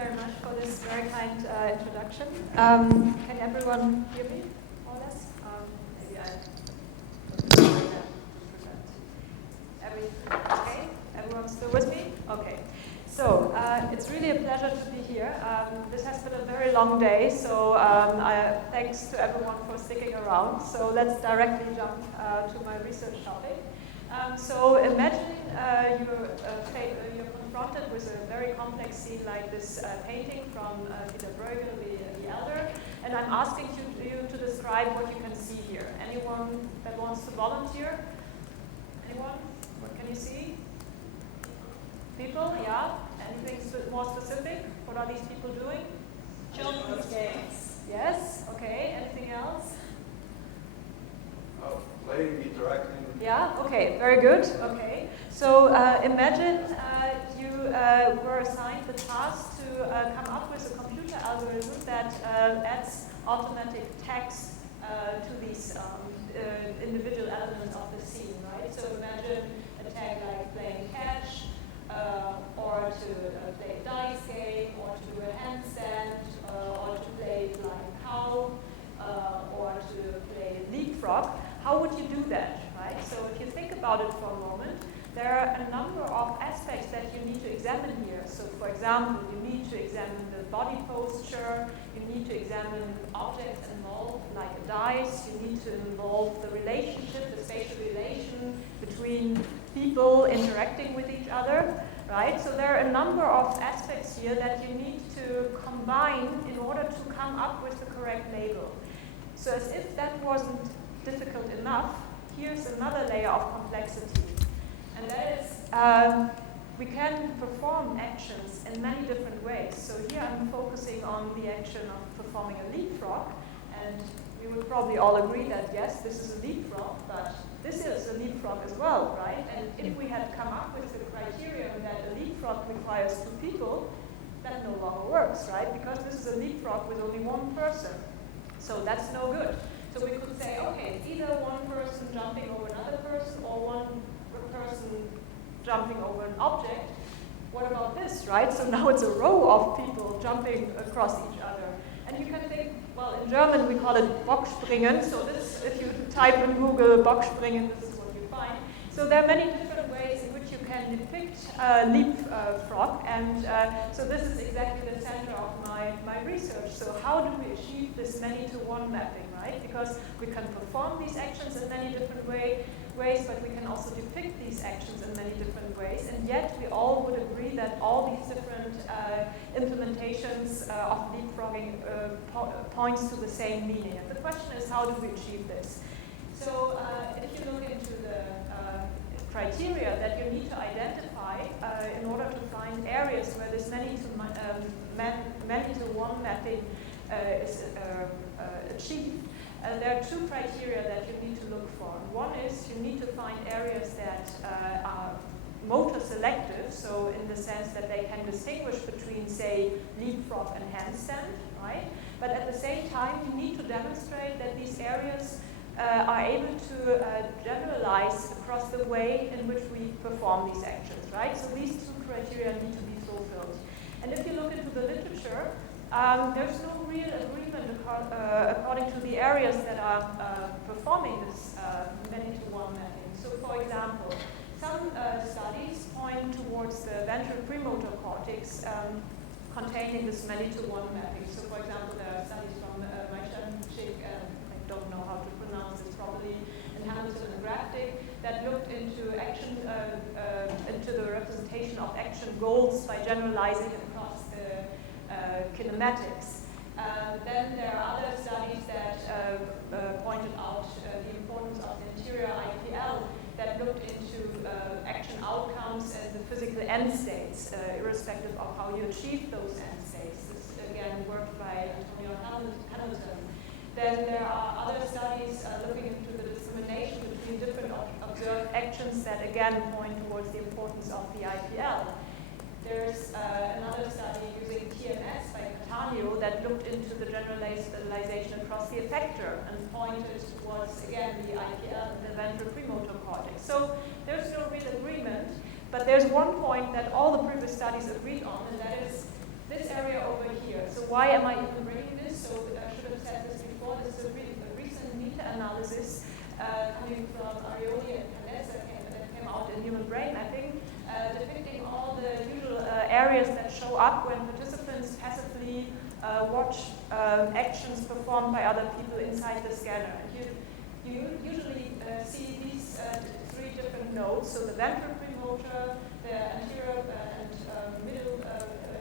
very much for this very kind introduction. Can everyone hear me, more or less? Maybe I okay? Everyone's still with me? Okay. So, it's really a pleasure to be here. This has been a very long day, so thanks to everyone for sticking around. So let's directly jump to my research topic. So imagine you're confronted with a very complex scene like this painting from Peter Bruegel, the Elder, and I'm asking you to describe what you can see here. Anyone that wants to volunteer? Anyone? What can you see? People, yeah? Anything more specific? What are these people doing? Children's games. Yes? Okay. Anything else? Playing, interacting. Yeah, okay, very good. Okay. So imagine you were assigned the task to come up with a computer algorithm that adds automatic text to these individual elements of the scene, right? So imagine a tag like playing catch, or to play a dice game, or to do a handstand, or to play like cow, or to play leapfrog. How would you do that, right? So if you think about it for a moment, there are a number of aspects that you need to examine here. So for example, you need to examine the body posture, you need to examine objects involved like a dice, you need to involve the relationship, the spatial relation between people interacting with each other, right? So there are a number of aspects here that you need to combine in order to come up with the correct label. So as if that wasn't difficult enough, here's another layer of complexity. And that is, we can perform actions in many different ways. So here I'm focusing on the action of performing a leapfrog. And we would probably all agree that yes, this is a leapfrog, but this is a leapfrog as well, right? And if we had come up with the criteria that a leapfrog requires 2 people, that no longer works, right? Because this is a leapfrog with only 1 person. So that's no good. So we could say, okay, it's either 1 person jumping over another person or 1 person jumping over an object. What about this, right? So now it's a row of people jumping across each other. And you can think, well, in German we call it Bockspringen. So this, if you type in Google Bockspringen, this is what you find. So there are many different ways in which you can depict leapfrog. And so this is exactly the center of my research. So how do we achieve this many-to-one mapping, right? Because we can perform these actions in many different ways, but we can also depict these actions in many different ways. And yet we all would agree that all these different implementations of leapfrogging points to the same meaning. And the question is, how do we achieve this? So if you look into the criteria that you need to identify in order to find areas where this many-to-one mapping is achieved, there are 2 criteria that you need to look for. One is you need to find areas that are motor selective, so in the sense that they can distinguish between, say, leapfrog and handstand, right? But at the same time, you need to demonstrate that these areas are able to generalize across the way in which we perform these actions, right? So these 2 criteria need to be fulfilled. And if you look into the literature, there's no real agreement according to the areas that are performing this many-to-one mapping. So for example, some studies point towards the ventral premotor cortex containing this many-to-one mapping. So for example, there are studies from I don't know how to pronounce this properly, and Hamilton and Graftig that looked into action, into the representation of action goals by generalizing across the kinematics. Then there are other studies that pointed out the importance of the interior IPL that looked into action outcomes and the physical end states, irrespective of how you achieve those end states. This again worked by Antonio Hamilton. Then there are other studies looking into the discrimination between different observed actions that again point towards the importance of the IPL. There's another study using TMS by Cattaneo that looked into the generalization across the effector and pointed towards, again, the IPL and the ventral premotor cortex. So there's no real agreement, but there's one point that all the previous studies agreed on, and that is this area over here. So why am I even bringing this? So I should have said this before. This is a recent meta-analysis coming from Arioli and Canessa that came out in Human Brain Mapping, depicting all the usual areas that show up when participants passively watch actions performed by other people inside the scanner. And you usually see these three different nodes, so the ventral premotor, the anterior and middle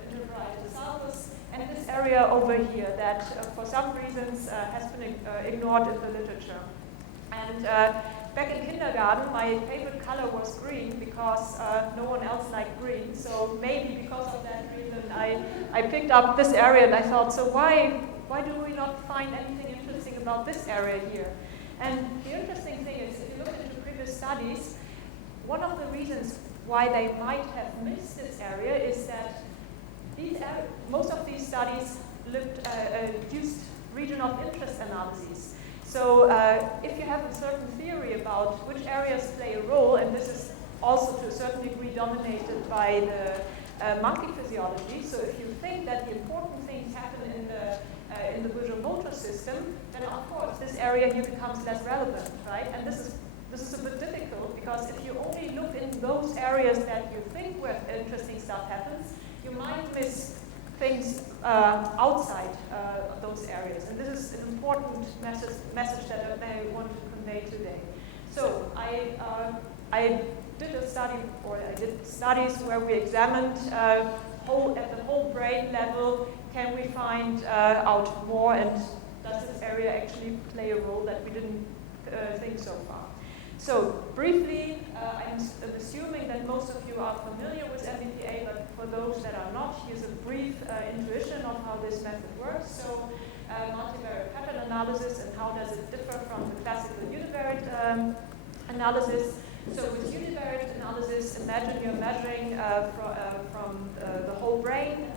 interparietal sulcus, and this area over here that for some reasons has been ignored in the literature. And back in kindergarten, my favorite color was green because no one else liked green. So maybe because of that reason, I picked up this area and I thought, so why do we not find anything interesting about this area here? And the interesting thing is, if you look into previous studies, one of the reasons why they might have missed this area is that most of these studies used region of interest analyses. So if you have a certain theory about which areas play a role, and this is also to a certain degree dominated by the monkey physiology, so if you think that the important things happen in the visual motor system, then of course this area here becomes less relevant, right? And this is a bit difficult because if you only look in those areas that you think where interesting stuff happens, you might miss things outside those areas. And this is an important message that I want to convey today. So I did studies where we examined at the whole brain level, can we find out more, and does this area actually play a role that we didn't think so far. So briefly, I'm assuming that most of you are familiar with MBPA, but for those that are not, here's a brief intuition of how this method works. So multivariate pattern analysis, and how does it differ from the classical univariate analysis. So with univariate analysis, imagine you're measuring from the whole brain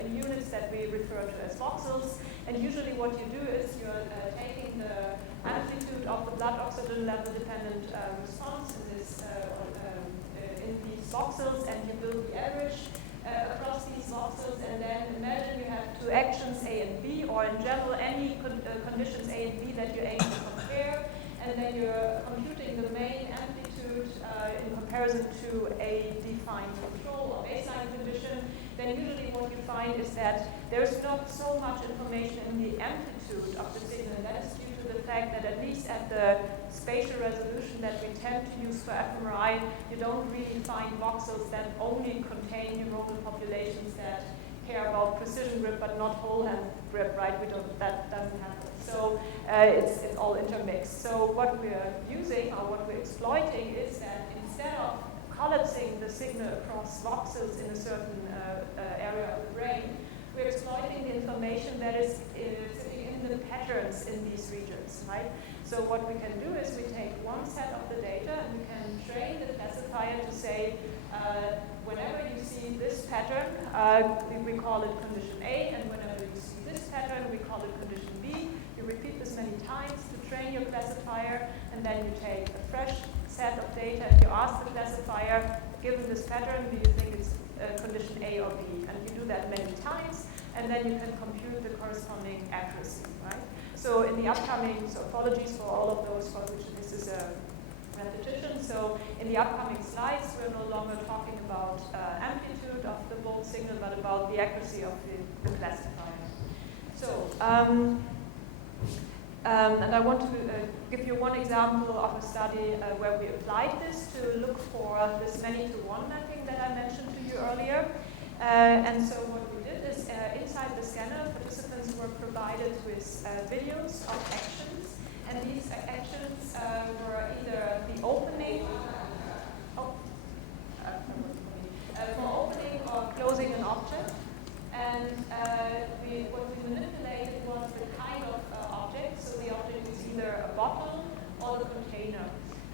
in units that we refer to as voxels. And usually what you do is you're taking the amplitude of the blood oxygen level dependent response in these voxels, and you build the average across these voxels, and then imagine you have two actions A and B, or in general any conditions A and B that you aim to compare, and then you're computing the main amplitude in comparison to a defined control or baseline condition. Then usually what you find is that there's not so much information in the amplitude of the signal, and that is due to the fact that at least at the spatial resolution that we tend to use for fMRI, you don't really find voxels that only contain neuronal populations that care about precision grip but not whole hand grip, right? That doesn't happen. So it's all intermixed. So what we're using, or what we're exploiting, is that instead of collapsing the signal across voxels in a certain area of the brain, we're exploiting the information that is sitting in the patterns in these regions, right? So what we can do is we take one set of the data and we can train the classifier to say, whenever you see this pattern, we call it condition A, and whenever you see this pattern, we call it condition B. You repeat this many times to train your classifier, and then you take a fresh set of data and you ask the classifier, given this pattern, do you think it's condition A or B? And you do that many times, and then you can compute the corresponding accuracy, right? So in the upcoming, so apologies for all of those for which this is a repetition. So in the upcoming slides, we're no longer talking about amplitude of the volt signal, but about the accuracy of the classifier. So, and I want to give you one example of a study where we applied this to look for this many-to-one mapping that I mentioned to you earlier. And so what we did is inside the scanner, participants were provided with videos of actions, and these actions were either the opening, for opening or closing an object. And what we manipulated was the kind of object. So the object is either a bottle or the container.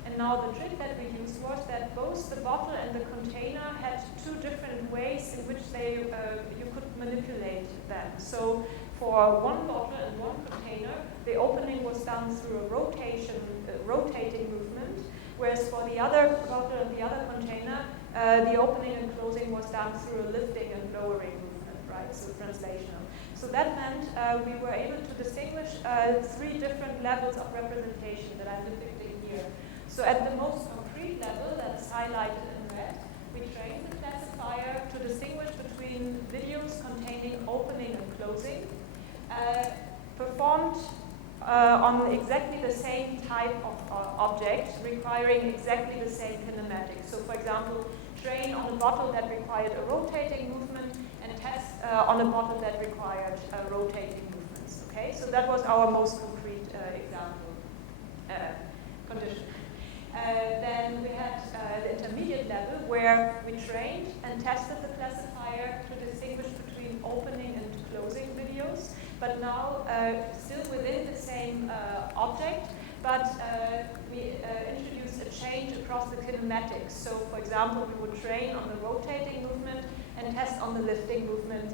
And now the trick that we used was that both the bottle and the container had two different ways in which you could manipulate them. So for one bottle and one container, the opening was done through a rotating movement, whereas for the other bottle and the other container, the opening and closing was done through a lifting and lowering movement. right? So translational. So that meant we were able to distinguish 3 different levels of representation that I'm depicting here. So at the most concrete level, that's highlighted in red, we trained the classifier to distinguish between videos containing opening and closing, performed on exactly the same type of object, requiring exactly the same kinematics. So for example, train on a bottle that required a rotating movement and test on a bottle that required rotating movements. Okay, so that was our most concrete example condition. Then we had the intermediate level where we trained and tested the classifier to distinguish between opening and closing videos, but now still within the same object, but we introduced a change across the kinematics. So for example, we would train on the rotating movement and test on the lifting movement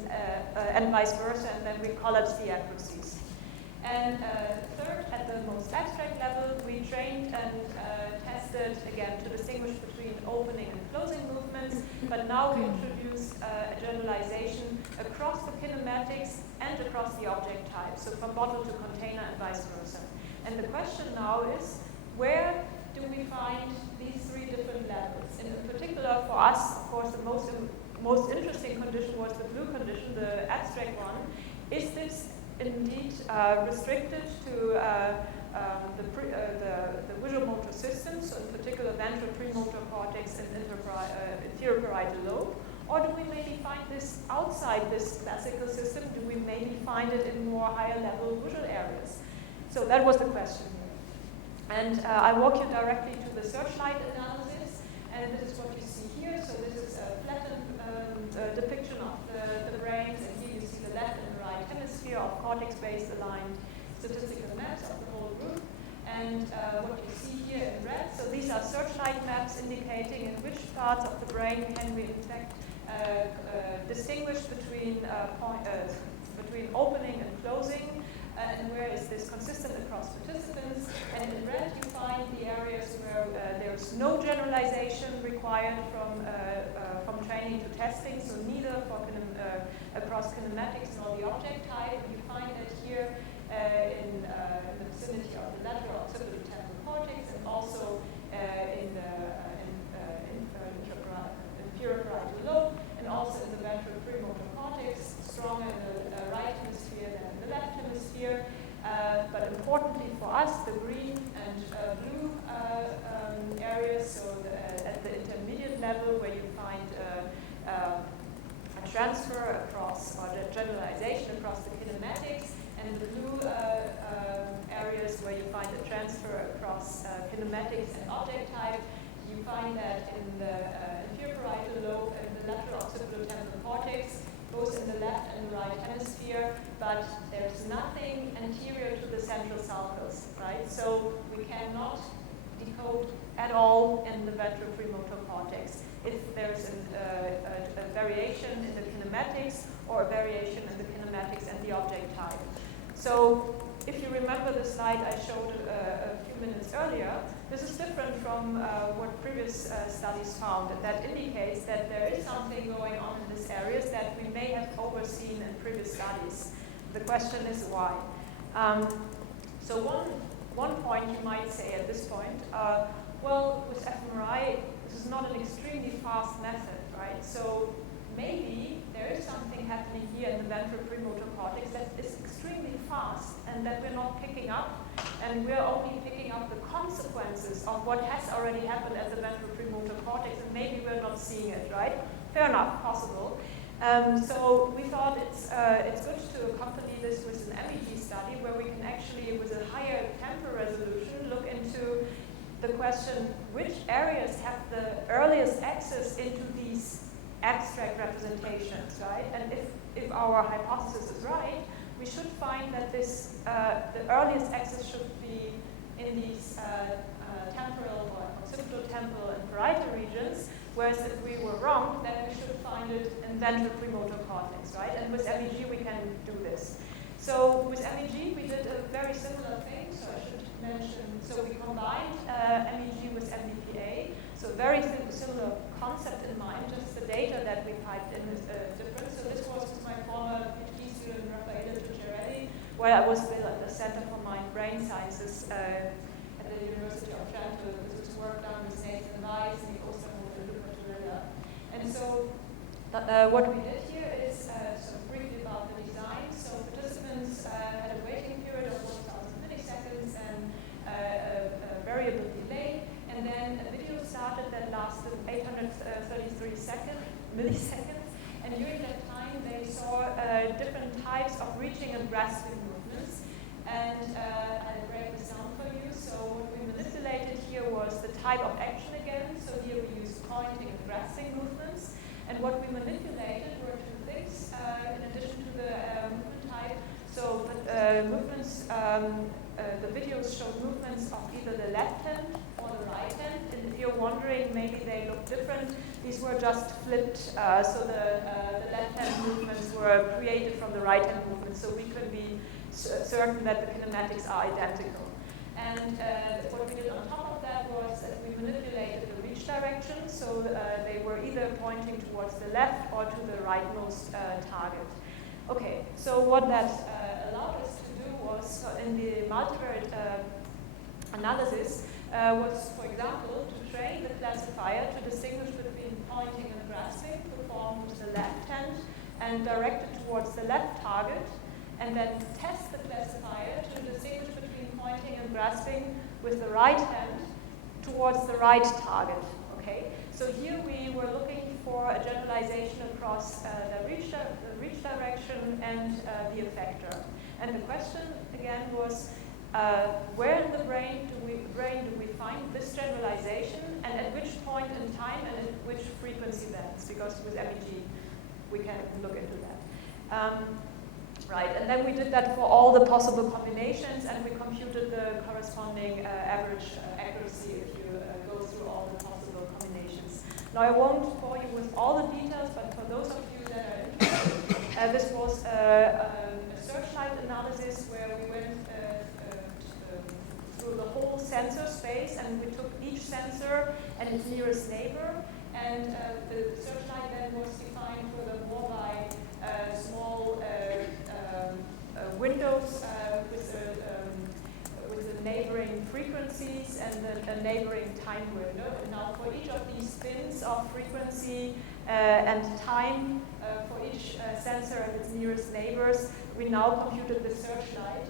and vice versa, and then we collapse the accuracies. And third, at the most abstract level, we trained and tested, again, to distinguish between opening and closing movements, but now we introduced a generalization across the kinematics and across the object type, so from bottle to container and vice versa. And the question now is, where do we find these 3 different levels? And in particular, for us, of course, the most interesting condition was the blue condition, the abstract one. Is this indeed restricted to the visual motor system, so in particular ventral premotor cortex and inferior parietal lobe? Or do we maybe find this outside this classical system? Do we maybe find it in more higher level visual areas? So that was the question here. And I walk you directly to the searchlight analysis, and this is what you see here. So this is a flattened depiction of the brains, and here you see the left and the right hemisphere of cortex-based aligned statistical maps of the whole group. And what you see here in red, so these are searchlight maps indicating in which parts of the brain can we in fact distinguish between opening and closing, and where is this consistent across participants. And in red you find the areas where there's no generalization required from training to testing, so neither for across kinematics nor the object type. You find it here in the vicinity of the lateral occipitotemporal cortex, and also in the inferior parietal lobe, and also in the ventral premotor cortex, stronger in the right hemisphere than in the left hemisphere. But importantly for us, the green and blue areas, so at the intermediate level where you find a transfer across, or the generalization across the kinematics, and the blue areas where you find a transfer across kinematics and object type. You find that in the inferior parietal lobe and the lateral occipitotemporal cortex, both in the left and the right hemisphere, but there's nothing anterior to the central sulcus, right? So we cannot decode at all in the ventral premotor cortex if there's a variation in the kinematics or a variation in the kinematics and the object type. So if you remember the slide I showed a few minutes earlier, this is different from what previous studies found, and that indicates that there is something going on in these areas that we may have overseen in previous studies. The question is why. So one point you might say at this point, well, with fMRI, this is not an extremely fast method, right? So maybe there is something happening here in the ventral premotor cortex that is extremely fast and that we're not picking up, and we're only picking up the consequences of what has already happened at the ventral premotor cortex, and maybe we're not seeing it, right? Fair enough, possible. So we thought it's good to accompany this with an MEG study where we can actually, with a higher temporal resolution, look into the question, which areas have the earliest access into these abstract representations, right? And if our hypothesis is right, we should find that this the earliest access should be in these temporal or occipitotemporal and parietal regions, whereas if we were wrong, then we should find it in ventral premotor cortex, right? And with MEG we can do this. So with MEG we did a very similar thing, so I should mention, so we combined MEG with MBPA, so very similar concept in mind, just the data that we piped in is different. So this was my where I was still at the Center for Mind-Brain Sciences at the University of Trento. This was work done with Nathan Weiss and Osterhof and Luca Torilla. And so what we did here is briefly about the design. So participants had a waiting period of 1,000 milliseconds and a variable delay. And then a video started that lasted 833 milliseconds. And during that time, they saw different types of reaching and grasping movements. And I'll break this down for you. So what we manipulated here was the type of action again. So here we used pointing and grasping movements. And what we manipulated were two things in addition to the movement type. So movements, the videos showed movements of either the left hand or the right hand. And if you're wondering, maybe they look different. These were just flipped, so the left hand movements were created from the right hand movements, so we could be certain that the kinematics are identical. And what we did on top of that was that we manipulated the reach direction, so they were either pointing towards the left or to the rightmost target. Okay, so what that allowed us to do was, in the multivariate analysis, was, for example, to train the classifier to distinguish between pointing and grasping performed with the left hand and directed towards the left target, and then test the classifier to distinguish between pointing and grasping with the right hand towards the right target. Okay, so here we were looking for a generalization across the reach direction and the effector. And the question again was, where in the brain do we find this generalization, and at which point in time and at which frequency bands? Because with MEG we can look into that. Right, and then we did that for all the possible combinations, and we computed the corresponding average accuracy if you go through all the possible combinations. Now I won't bore you with all the details, but for those of you that are interested, this was a searchlight analysis where we went through the whole sensor space, and we took each sensor and its nearest neighbor, and the searchlight then was defined furthermore by small windows with the neighboring frequencies and the neighboring time window. And now for each of these spins of frequency and time for each sensor and its nearest neighbors, we now computed the searchlight,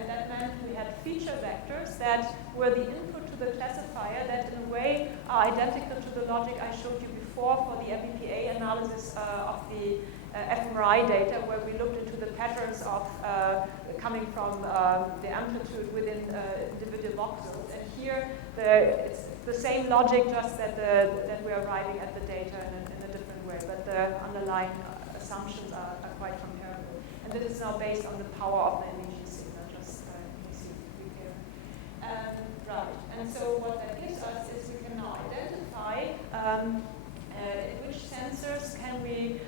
and that meant we had feature vectors that were the input to the classifier that in a way are identical to the logic I showed you before for the MBPA analysis of the fMRI data, where we looked into the patterns of coming from the amplitude within individual voxels. And here it's the same logic, just that we're arriving at the data in a different way, but the underlying assumptions are quite comparable. And this is now based on the power of the MEG signal, just in case you compare. Right, and so what that gives us is we can now identify in which sensors can we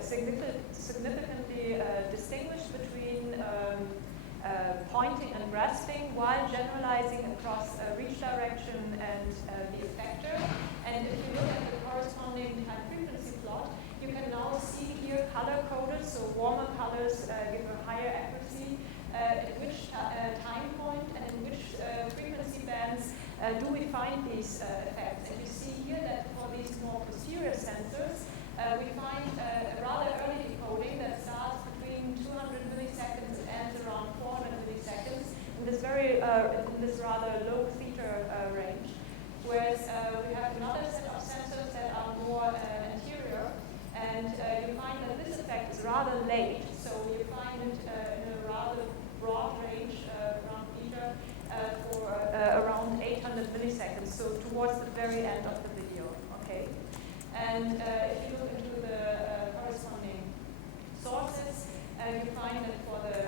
significantly distinguish between pointing and grasping while generalizing across reach direction and the effector. And if you look at the corresponding time frequency plot, you can now see here color-coded, so warmer colors give a higher accuracy, at which time point and in which frequency bands do we find these effects. And you see here that for these more posterior sensors, we find a rather early decoding that starts between 200 milliseconds and around 400 milliseconds in this rather low theta range. Whereas we have another set of sensors that are more anterior, and you find that this effect is rather late. So you find it in a rather broad range around theta for around 800 milliseconds, so towards the very end of the video. Okay, and if you look into the corresponding sources, you find that for the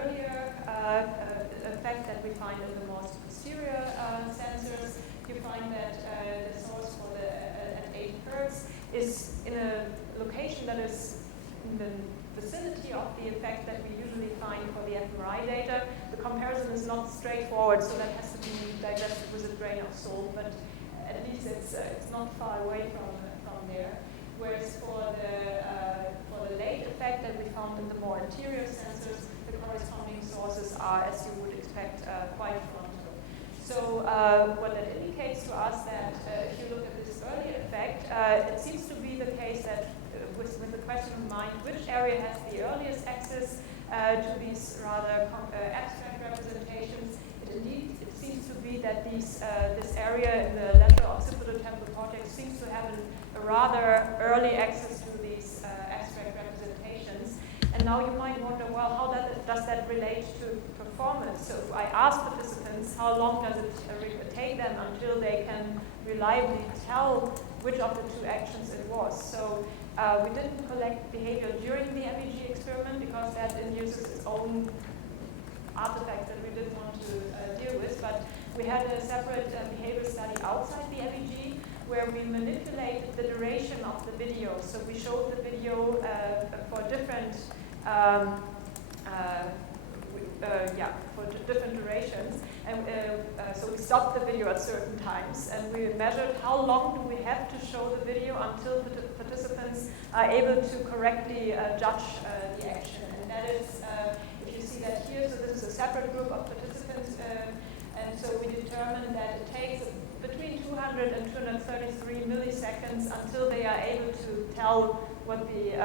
earlier effect that we find in the most posterior sensors, you find that the source for the at 8 Hertz is in a location that is in the vicinity of the effect that we usually find for the fMRI data. The comparison is not straightforward, so that has to be digested with a grain of salt, but at least it's not far away from there. Whereas for the late effect that we found in the more anterior sensors, the corresponding sources are, as you would expect, quite frontal. So what that indicates to us that if you look at this early effect, it seems to be the case that with the question in mind, which area has the earliest access to these rather abstract representations, it seems to be that this area in the lateral occipitotemporal cortex seems to have a rather early access to these abstract representations. And now you might wonder, well, how does that relate to performance? So I asked participants, how long does it take them until they can reliably tell which of the two actions it was? So we didn't collect behavior during the MEG experiment because that induces its own artifacts that we didn't want to deal with, but we had a separate behavior study outside the MEG where we manipulated the duration of the video. So we showed the video for different different durations, and so we stopped the video at certain times, and we measured how long do we have to show the video until the participants are able to correctly judge the action. And that is, if you see that here, so this is a separate group of participants, and so we determined that it takes between 200 and 233 milliseconds until they are able to tell what the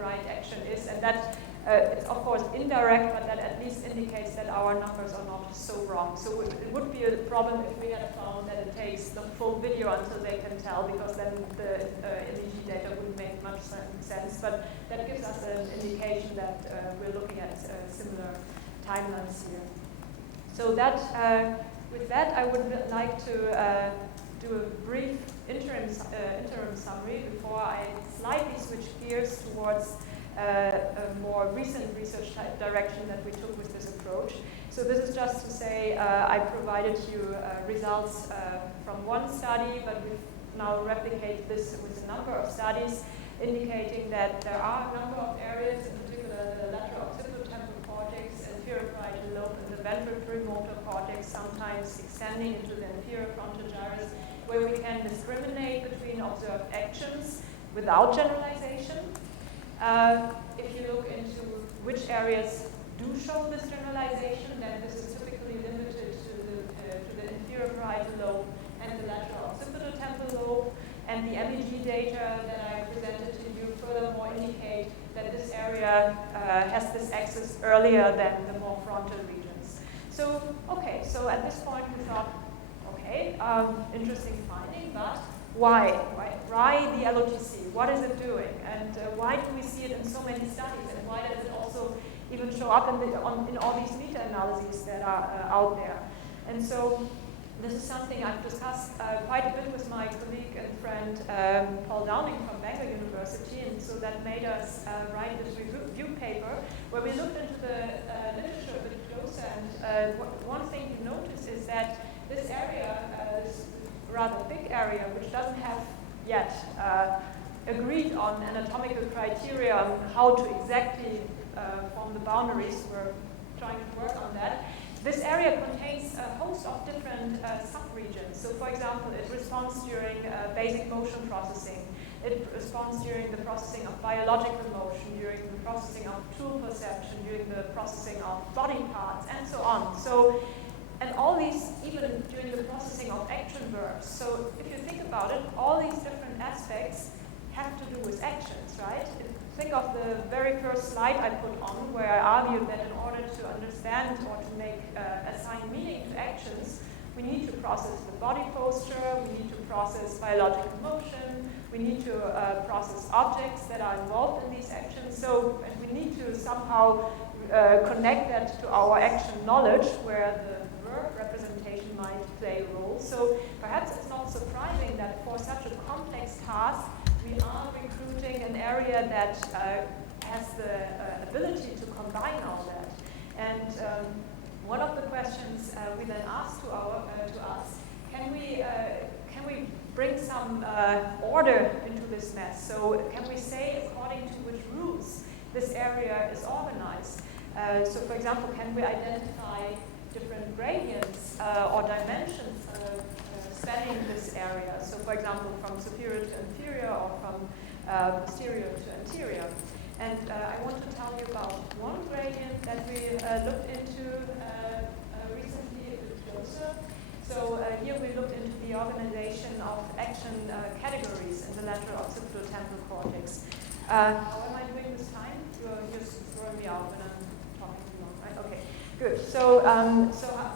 right action is, and that it's of course indirect, but that at least indicates that our numbers are not so wrong. So it would be a problem if we had found that it takes the full video until they can tell, because then the MEG data wouldn't make much sense. But that gives us an indication that we're looking at similar timelines here. So that with that, I would like to do a brief interim summary before I slightly switch gears towards a more recent research direction that we took with this approach. So this is just to say I provided you results from one study, but we've now replicated this with a number of studies indicating that there are a number of areas, in particular the lateral occipitotemporal cortex, inferior parietal lobe, and the ventral premotor cortex, sometimes extending into the inferior frontal gyrus, where we can discriminate between observed actions without generalization. If you look into which areas do show this generalization, then this is typically limited to the inferior parietal lobe and the lateral occipitotemporal lobe. And the MEG data that I presented to you furthermore indicate that this area has this axis earlier than the more frontal regions. So, okay, so at this point we thought, okay, interesting finding, but why? Why the LOTC? What is it doing? And why do we see it in so many studies? And why does it also even show up in all these meta-analyses that are out there? And so this is something I've discussed quite a bit with my colleague and friend Paul Downing from Bangor University, and so that made us write this review paper where we looked into the literature a bit closer. And one thing you notice is that this area, this rather big area, which doesn't have yet agreed on anatomical criteria on how to exactly form the boundaries. We're trying to work on that. This area contains a host of different subregions. So for example, it responds during basic motion processing. It responds during the processing of biological motion, during the processing of tool perception, during the processing of body parts, and so on. So, and all these, even during the processing of action verbs. So if you think about it, all these different aspects have to do with actions, right? Think of the very first slide I put on, where I argued that in order to understand or to make assign meaning to actions, we need to process the body posture, we need to process biological motion, we need to process objects that are involved in these actions. So, and we need to somehow connect that to our action knowledge, where the verb representation might play a role. So perhaps it's not surprising that for such a complex task, we are recruiting an area that has the ability to combine all that. And one of the questions we then asked to us, can we bring some order into this mess? So can we say according to which rules this area is organized? So for example, can we identify different gradients or dimensions spanning this area? So for example, from superior to inferior or from posterior to anterior. And I want to tell you about one gradient that we looked into recently a bit closer. So here we looked into the organization of action categories in the lateral occipitotemporal cortex. How am I doing this time? You're just throwing me out when I'm talking too long, right? Okay, good. So,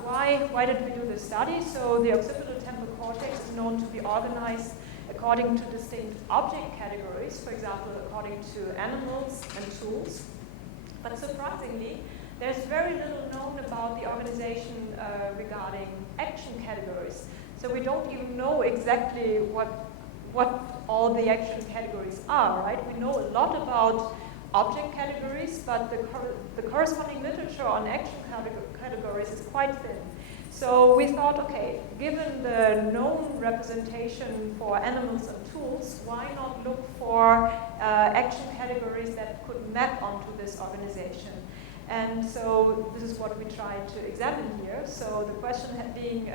why did we do this study? So the occipitotemporal cortex is known to be organized according to distinct object categories, for example, according to animals and tools. But surprisingly, there's very little known about the organization regarding action categories. So we don't even know exactly what all the action categories are, right? We know a lot about object categories, but the corresponding literature on action categories is quite thin. So we thought, okay, given the known representation for animals and tools, why not look for action categories that could map onto this organization? And so this is what we tried to examine here. So the question being,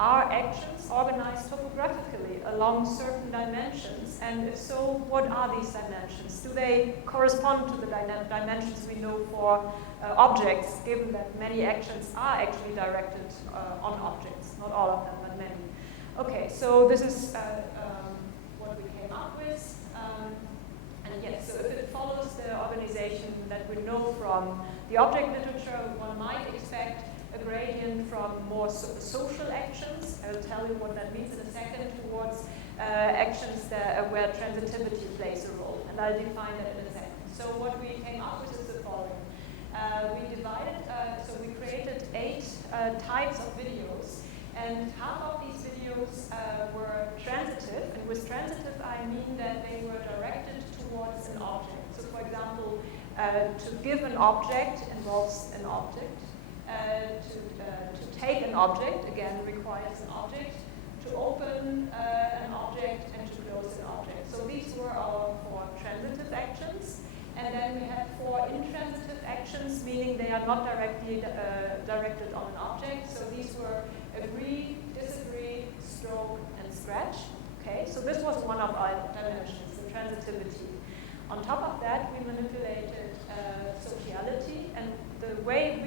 are actions organized topographically along certain dimensions? And if so, what are these dimensions? Do they correspond to the dimensions we know for objects, given that many actions are actually directed on objects? Not all of them, but many. Okay, so this is what we came up with. And yes, so if it follows the organization that we know from the object literature, one might expect a gradient from more social actions. I'll tell you what that means in a second, towards actions where transitivity plays a role. And I'll define that in a second. So what we came up with is the following. We divided, so we created 8 types of videos. And half of these videos were transitive, and with transitive I mean that they were directed towards an object. So for example, to give an object involves an object. To take an object, again, requires an object. To open an object and to close an object. So these were our 4 transitive actions. And then we had 4 intransitive actions, meaning they are not directly directed on an object. So these were agree, disagree, stroke, and scratch. Okay, so this was one of our dimensions, the transitivity. On top of that, we manipulated sociality, and the way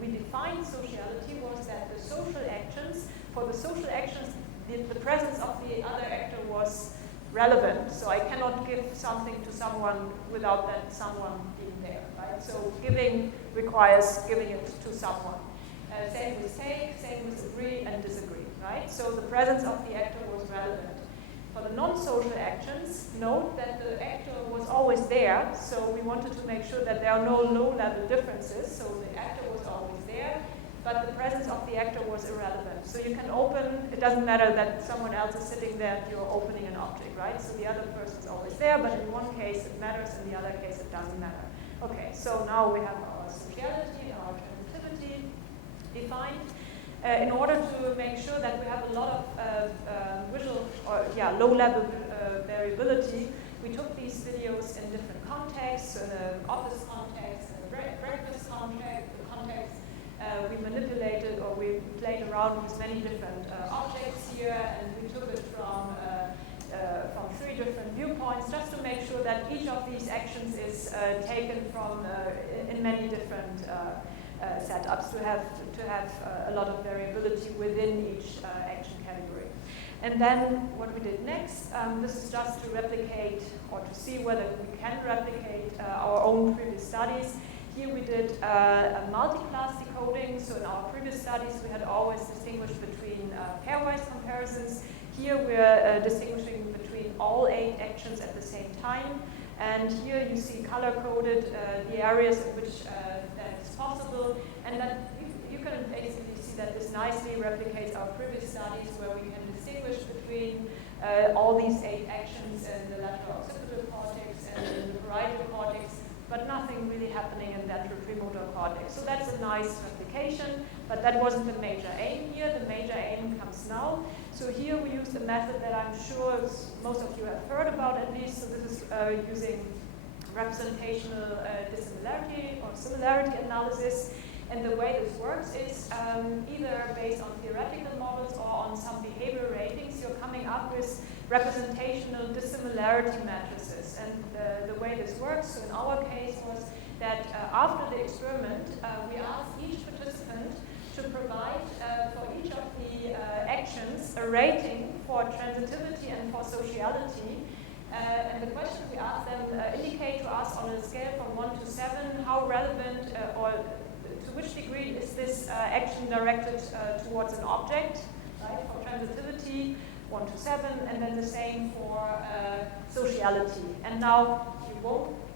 we defined sociality was that the social actions, for the social actions, the presence of the other actor was relevant. So I cannot give something to someone without that someone being there, right? So giving requires giving it to someone. Same with take, same with agree and disagree, right? So the presence of the actor was relevant. For the non-social actions, note that the actor was always there, so we wanted to make sure that there are no low-level differences, so the actor was always there, but the presence of the actor was irrelevant. So you can open, it doesn't matter that someone else is sitting there, you're opening an object, right? So the other person is always there, but in one case it matters, in the other case it doesn't matter. Okay, so now we have our sociality, our transitivity defined. In order to make sure that we have a lot of low-level variability, we took these videos in different contexts, in an office context, in a breakfast context. We manipulated, or we played around with many different objects here, and we took it from 3 different viewpoints, just to make sure that each of these actions is taken from in many different setups to have a lot of variability within each action category. And then what we did next, this is just to replicate or to see whether we can replicate our own previous studies. Here we did a multi-class decoding. So in our previous studies, we had always distinguished between pairwise comparisons. Here we're distinguishing between all 8 actions at the same time. And here you see color-coded the areas in which that is possible. And that you can basically see that this nicely replicates our previous studies, where we can distinguish between all these 8 actions in the lateral occipital cortex and in the parietal cortex, but nothing really happening in that premotor cortex. So that's a nice replication, but that wasn't the major aim here. The major aim comes now. So here we used a method that I'm sure most of you have heard about at least. So this is using representational dissimilarity or similarity analysis. And the way this works is either based on theoretical models or on some behavior ratings, you're coming up with representational dissimilarity matrices. And the way this works, so in our case, was that after the experiment, we asked each participant to provide for each of the actions a rating for transitivity and for sociality. And the question we asked them indicate to us on a scale from 1 to 7 how relevant or to which degree is this action directed towards an object, right? For transitivity, 1 to 7, and then the same for sociality. And now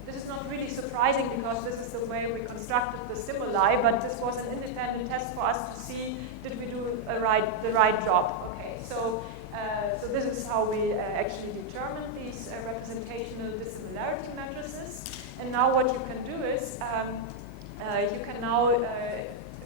this is not really surprising because this is the way we constructed the stimuli, but this was an independent test for us to see did we do the right job. Okay, so this is how we actually determine these representational dissimilarity matrices. And now what you can do is you can now,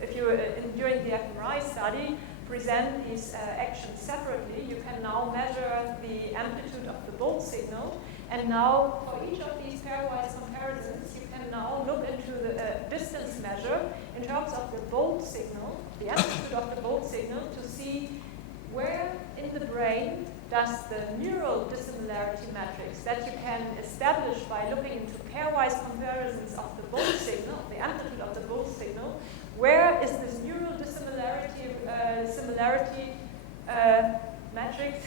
if you during the fMRI study present these actions separately, you can now measure the amplitude of the bolt signal. And now, for each of these pairwise comparisons, you can now look into the distance measure in terms of the bolt signal, the amplitude of the bolt signal, to see where in the brain does the neural dissimilarity matrix that you can establish by looking into pairwise comparisons of the bolt signal, the amplitude of the bolt signal, where is this neural similarity matrix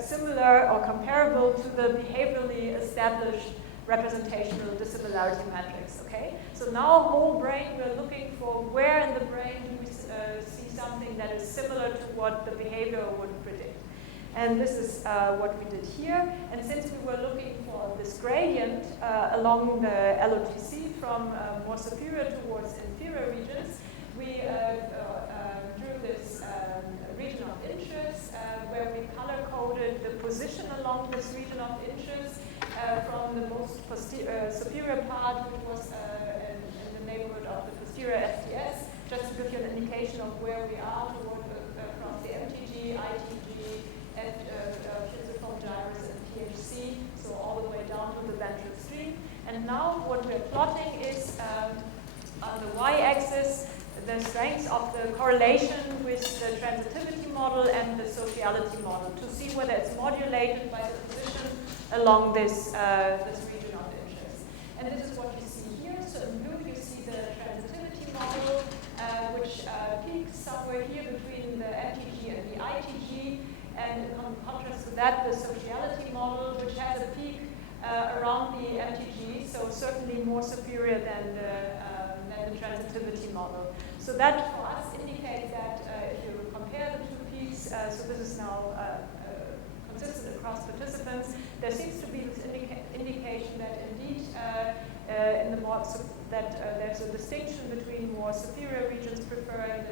similar or comparable to the behaviorally established representational dissimilarity matrix, okay? So now whole brain, we're looking for where in the brain do we see something that is similar to what the behavior would predict. And this is what we did here. And since we were looking for this gradient along the LOTC from more superior towards inferior regions, we drew this region of interest where we color-coded the position along this region of interest from the most superior part, which was in the neighborhood of the posterior STS, just to give you an indication of where we are toward across the MTG, ITG, fusiform gyrus, and THC, so all the way down to the ventral stream. And now what we're plotting is on the y-axis the strengths of the correlation with the transitivity model and the sociality model to see whether it's modulated by the position along this region of interest. And this is what you see here. So in blue you see the transitivity model, which peaks somewhere here between the MTG and the ITG, and in contrast to that, the sociality model, which has a peak around the MTG, so certainly more superior than the transitivity model. So that for us indicates that if you compare the two peaks, so this is now consistent across participants, there seems to be this indication that indeed in the more that there's a distinction between more superior regions preferring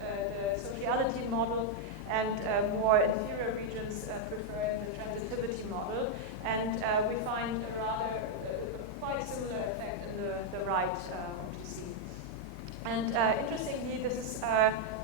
the sociality model and more inferior regions preferring the transitivity model. And we find a rather quite similar effect in the right OTC. And interestingly, this is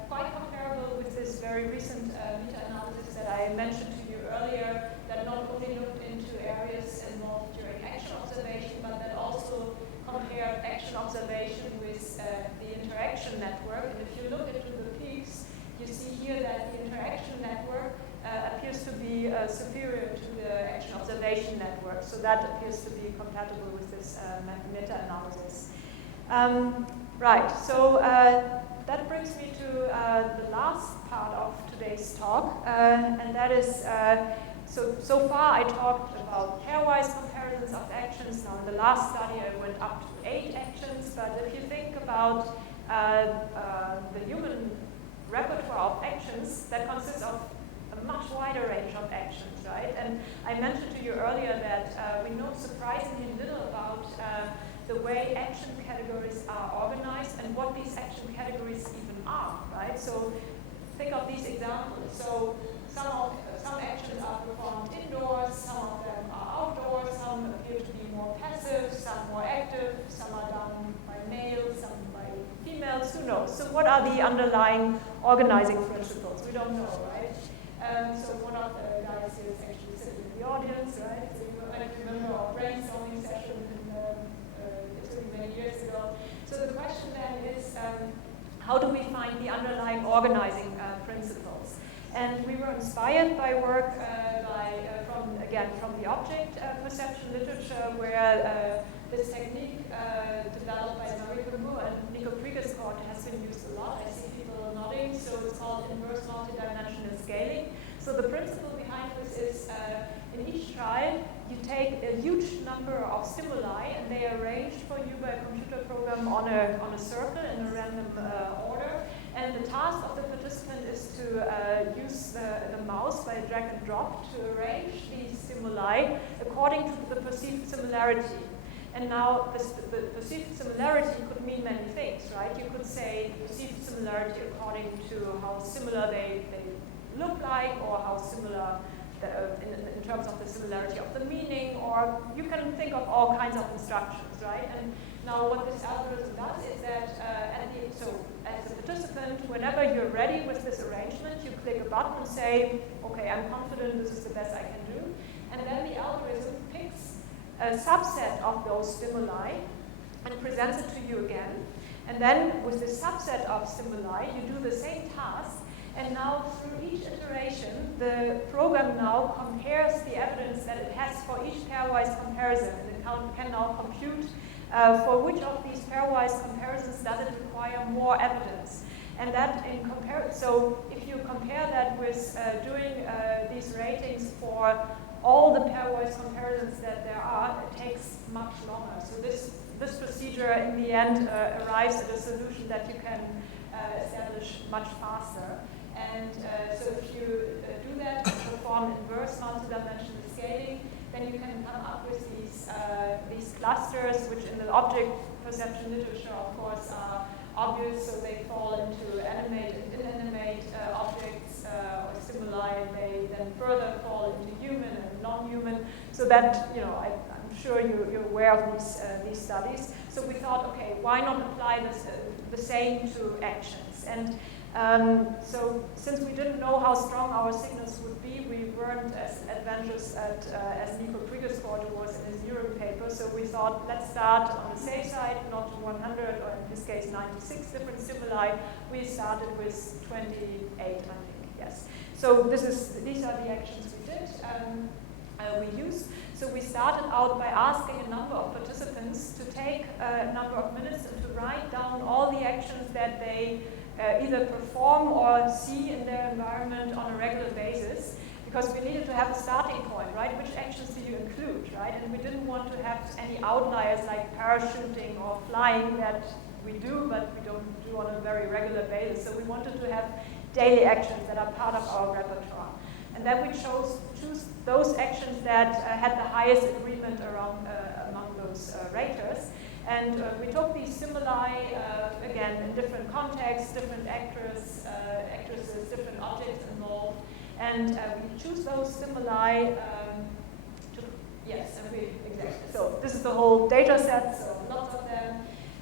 quite comparable with this very recent meta-analysis that I mentioned to you earlier, that not only looked into areas involved during action observation, but that also compared action observation with the interaction network. And if you look into the peaks, you see here that the interaction network appears to be superior to the action observation network. So that appears to be compatible with this meta-analysis. Right, so that brings me to the last part of today's talk, and that is, so far I talked about pairwise comparisons of actions. Now in the last study I went up to 8 actions, but if you think about the human repertoire of actions, that consists of a much wider range of actions, right? And I mentioned to you earlier that we know surprisingly little about the way action categories are organized and what these action categories even are, right? So think of these examples. So some actions are performed indoors, some of them are outdoors, some appear to be more passive, some more active, some are done by males, some by females, who knows? So what are the underlying organizing principles? We don't know, right? So one of the guys here is actually sitting in the audience, right? So you might remember our brainstorming session in Italy many years ago. So the question then is, how do we find the underlying organizing principles? And we were inspired by work by again, from the object perception literature, where this technique developed by Mariko Mu and Nico Pregescott has been used a lot. I see people nodding, so it's called inverse multidimensional scaling. So the principle behind this is in each trial, you take a huge number of stimuli and they are arranged for you by a computer program on a circle in a random order. And the task of the participant is to use the mouse by drag and drop to arrange these stimuli according to the perceived similarity. And now the perceived similarity could mean many things, right? You could say perceived similarity according to how similar they look like, or how similar in terms of the similarity of the meaning, or you can think of all kinds of instructions, right? And now what this algorithm does is that as a participant, whenever you're ready with this arrangement, you click a button and say, okay, I'm confident this is the best I can do. And then the algorithm picks a subset of those stimuli and presents it to you again. And then with this subset of stimuli, you do the same task. And now through each iteration, the program now compares the evidence that it has for each pairwise comparison. And it can now compute for which of these pairwise comparisons does it require more evidence. And that so if you compare that with doing these ratings for all the pairwise comparisons that there are, it takes much longer. So this procedure in the end arrives at a solution that you can establish much faster. And so if you do that, perform inverse multidimensional scaling, then you can come up with these clusters, which in the object perception literature, of course, are obvious. So they fall into animate and inanimate objects or stimuli, and they then further fall into human and non-human. So that, I'm sure you're aware of these studies. So we thought, okay, why not apply this the same to actions? And so since we didn't know how strong our signals would be, we weren't as adventurous as Nico Pregescott was in his Nuremberg paper. So we thought, let's start on the safe side, not to 100, or in this case 96 different stimuli. We started with 28, I think, yes. So these are the actions we did, we used. So we started out by asking a number of participants to take a number of minutes and to write down all the actions that they either perform or see in their environment on a regular basis, because we needed to have a starting point, right? Which actions do you include, right? And we didn't want to have any outliers like parachuting or flying that we do, but we don't do on a very regular basis. So we wanted to have daily actions that are part of our repertoire. And then we choose those actions that had the highest agreement among those raters. And we took these stimuli, again, in different contexts, different actresses, different objects involved. And we choose those stimuli exactly. So this is the whole data set, so lots of them.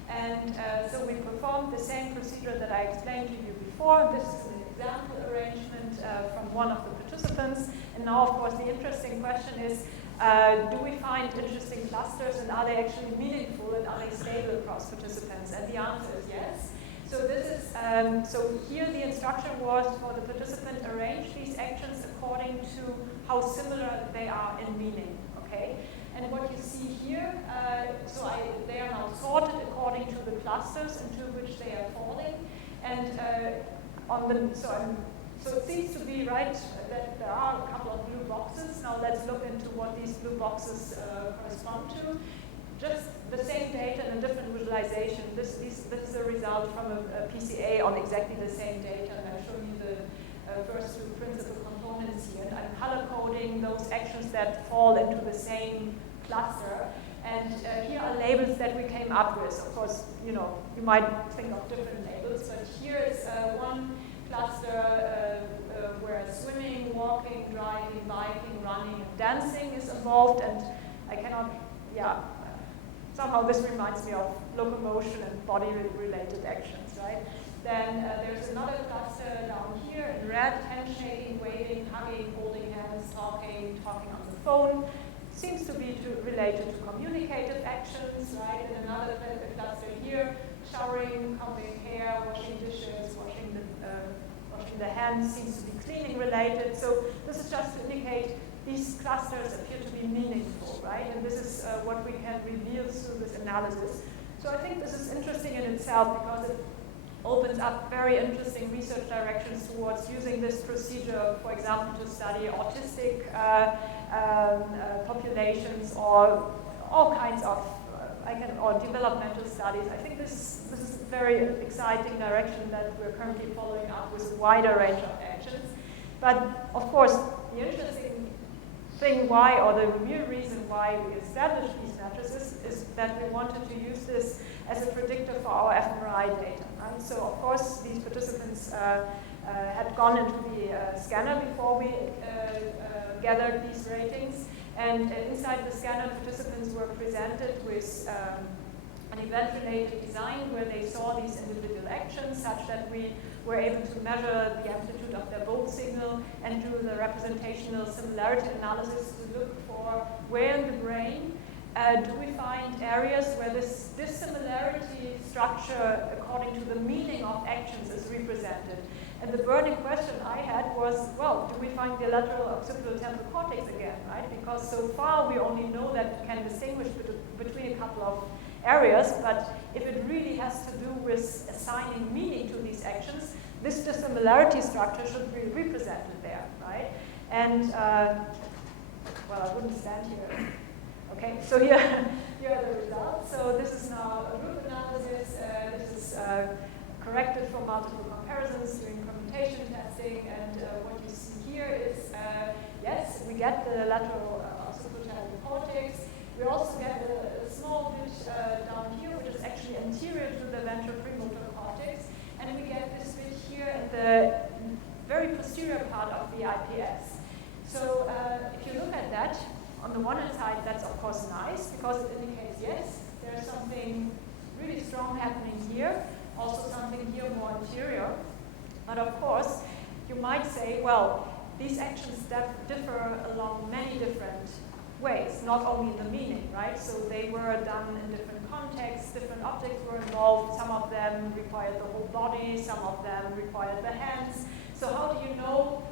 And so we performed the same procedure that I explained to you before. This is an example arrangement from one of the participants. And now, of course, the interesting question is, do we find interesting clusters, and are they actually meaningful, and are they stable across participants? And the answer is yes. So this is so here the instruction was for the participant arrange these actions according to how similar they are in meaning. Okay, and what you see here, they are now sorted according to the clusters into which they are falling, and So it seems to be right that there are a couple of blue boxes. Now let's look into what these blue boxes correspond to. Just the same data in a different visualization. This is a result from a PCA on exactly the same data, and I've shown you the first two principal components here. And I'm color coding those actions that fall into the same cluster. And here are labels that we came up with. Of course, you might think of different labels, but here is one cluster where swimming, walking, driving, biking, running, and dancing is involved, and I cannot, somehow this reminds me of locomotion and body-related actions, right? Then there's another cluster down here in red, handshaking, waving, hugging, holding hands, talking on the phone. Seems to be related to communicative actions, right? And another cluster here, showering, combing hair, washing dishes, washing the hands, seems to be cleaning related. So this is just to indicate these clusters appear to be meaningful, right? And this is what we can reveal through this analysis. So I think this is interesting in itself because it opens up very interesting research directions towards using this procedure, for example, to study autistic populations or all kinds of or developmental studies. I think this is a very exciting direction that we're currently following up with a wider range of actions. But of course, the interesting thing why, or the real reason why we established these matrices is that we wanted to use this as a predictor for our fMRI data. Right? So of course, these participants had gone into the scanner before we gathered these ratings. And inside the scanner, participants were presented with an event-related design where they saw these individual actions such that we were able to measure the amplitude of their bolt signal and do the representational similarity analysis to look for where in the brain do we find areas where this dissimilarity structure according to the meaning of actions is represented. And the burning question I had was, well, do we find the lateral occipitotemporal cortex again, right? Because so far we only know that we can distinguish between a couple of areas, but if it really has to do with assigning meaning to these actions, this dissimilarity structure should be represented there, right? And, well, I wouldn't stand here. Okay, so here are the results. So this is now a group analysis. This is corrected for multiple comparisons during permutation testing, and what you see here is, yes, we get the lateral occipitotemporal cortex. We also get a small bit down here, which is actually anterior to the ventral premotor cortex, and we get this bit here at the very posterior part of the IPS. So if you look at that, on the one hand side, that's of course nice, because it indicates, yes, there's something really strong happening here, also something here more anterior. But of course, you might say, well, these actions differ along many different ways, not only in the meaning, right? So they were done in different contexts, different objects were involved, some of them required the whole body, some of them required the hands. So how do you know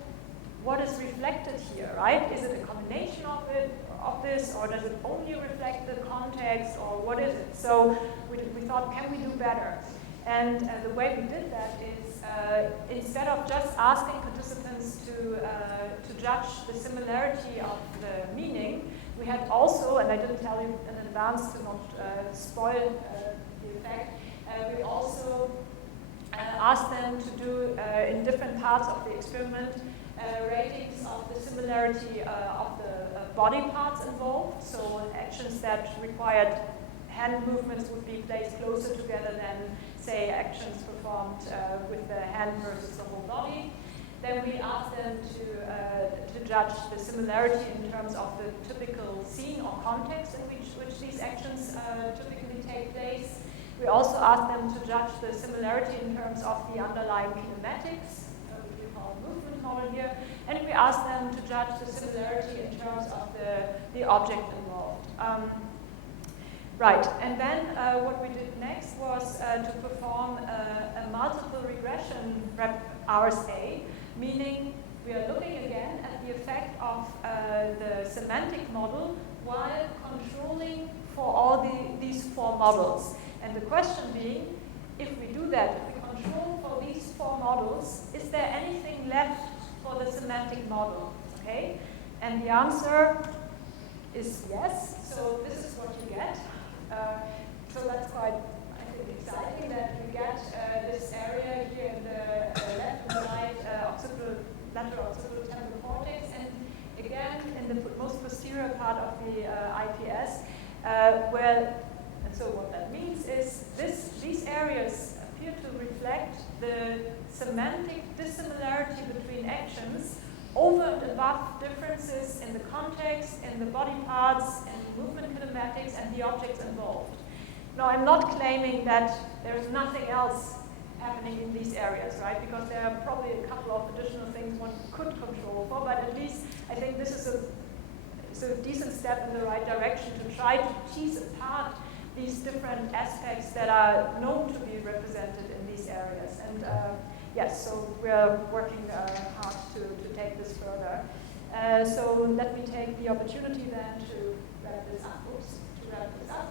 what is reflected here, right? Is it a combination of this, or does it only reflect the context, or what is it? So we thought, can we do better? And the way we did that is, instead of just asking participants to judge the similarity of the meaning, we had also, and I didn't tell you in advance to not spoil the effect, we also asked them to do, in different parts of the experiment, ratings of the similarity of the body parts involved. So actions that required hand movements would be placed closer together than, say, actions performed with the hand versus the whole body. Then we asked them to judge the similarity in terms of the typical scene or context in which these actions typically take place. We also asked them to judge the similarity in terms of the underlying kinematics, which we call movement model here, and we asked them to judge the similarity in terms of the object involved. Right, and then what we did next was to perform a multiple regression RSA, meaning we are looking again at the effect of the semantic model while controlling for all these four models. And the question being, if we do that, if we control for these four models, is there anything left for the semantic model? Okay, and the answer is yes. So this is what you get. So that's quite, I think, exciting that you get this area here in the left and right lateral occipitotemporal cortex, and again in the most posterior part of the IPS, and so what that means is these areas appear to reflect the semantic dissimilarity between actions over and above differences in the context, in the body parts, in movement kinematics, and the objects involved. Now, I'm not claiming that there's nothing else happening in these areas, right? Because there are probably a couple of additional things one could control for, but at least I think this is a decent step in the right direction to try to tease apart these different aspects that are known to be represented in these areas. And yes, so we're working hard to take this further. So let me take the opportunity then to wrap this up.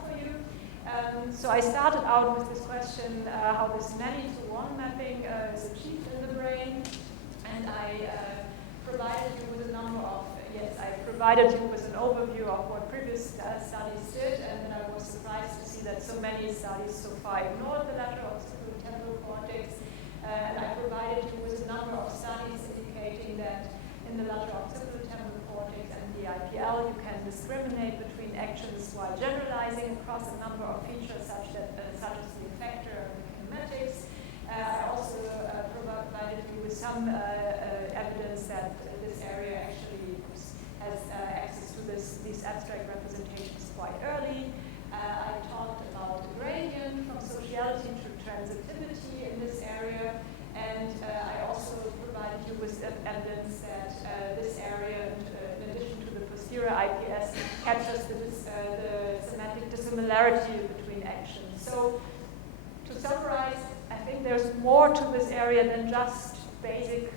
For you. So I started out with this question, how this many-to-one mapping is achieved in the brain, and I provided you with a number of, I provided you with an overview of what previous studies did, and then I was surprised to see that so many studies so far ignored the lateral occipitotemporal cortex, and I provided you with a number of studies indicating that in the lateral occipitotemporal cortex and the IPL, you can discriminate between actions while generalizing across a number of features such as the effector and the kinematics. I also provided you with some evidence that this area actually has access to these abstract representations quite early. I talked about the gradient from sociality to transitivity in this area, and I also provided you with evidence that this area, in addition to the posterior IPS, captures the semantic dissimilarity between actions. So, to summarize, I think there's more to this area than just basic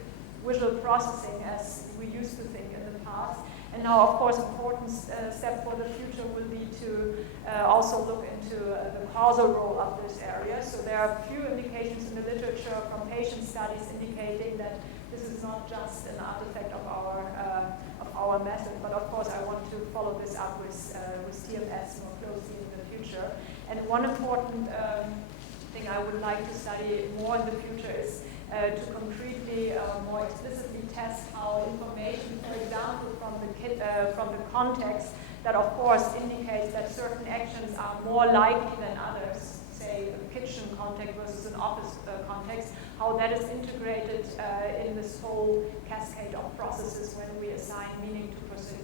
visual processing as we used to think in the past. And now, of course, an important step for the future will be to also look into the causal role of this area. So there are a few indications in the literature from patient studies indicating that this is not just an artifact of our method, but of course I want to follow this up with TMS more closely in the future. And one important thing I would like to study more in the future is to concretely, more explicitly test how information, for example, from the context that of course indicates that certain actions are more likely than others, say a kitchen context versus an office context, how that is integrated in this whole cascade of processes when we assign meaning to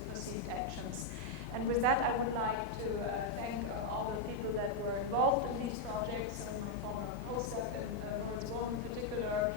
perceived actions. And with that, I would like to thank all the people that were involved in these projects, and my former postdoc in World War in particular,